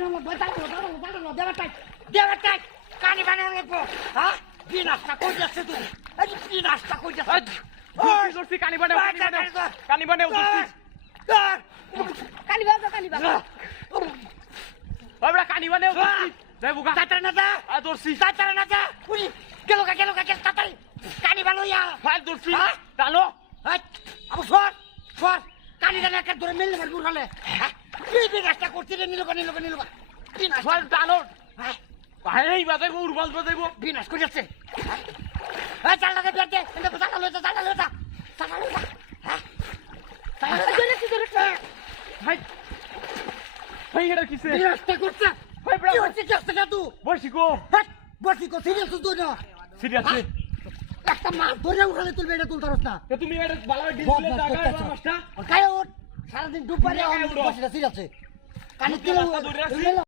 বানানো দেওয়াটাই কানি বানানো লাগবো হ্যাঁ কি নাস্তা কই যাচ্ছে তুই কি নাস্তা কই যাচ্ছে জোরছি কানি বানাও কানি বানাও কালি বাবা ওবড়া কানি বানাও যাই বুকা তাড়াতাড়ি না যা দর্শি তাড়াতাড়ি না যা উনি গেল তাড়াতাড়ি কানি বানো ইয়া ফাইল দর্শি টানো আবু সর কানি জানে একটা ধরে মেললে মারবো হলে কি নাস্তা করছিস নিলো কি নাস্তা ফাইল টানো ভাই বাজাইবো উরবাল বাজাইবো বিনাশ করে যাচ্ছে চাল টাকা বের দে এটা চাল লইতা হ্যাঁ ভাই ভাই এটা কিসে বিনাশটা করছে ভাই কি হচ্ছে কি হচ্ছে তুই বসি গো বসি কো সিরিয়াস তুই না সিরিয়াসলি একটা মাছ ধরে উঠালে তুলবে এটা তুলতারস না তুমি এটা ভালো ডিসপ্লে টাকা মাছটা কায় ওঠ সারাদিন ডুব পারে বসে সিরিয়াস কানে তেল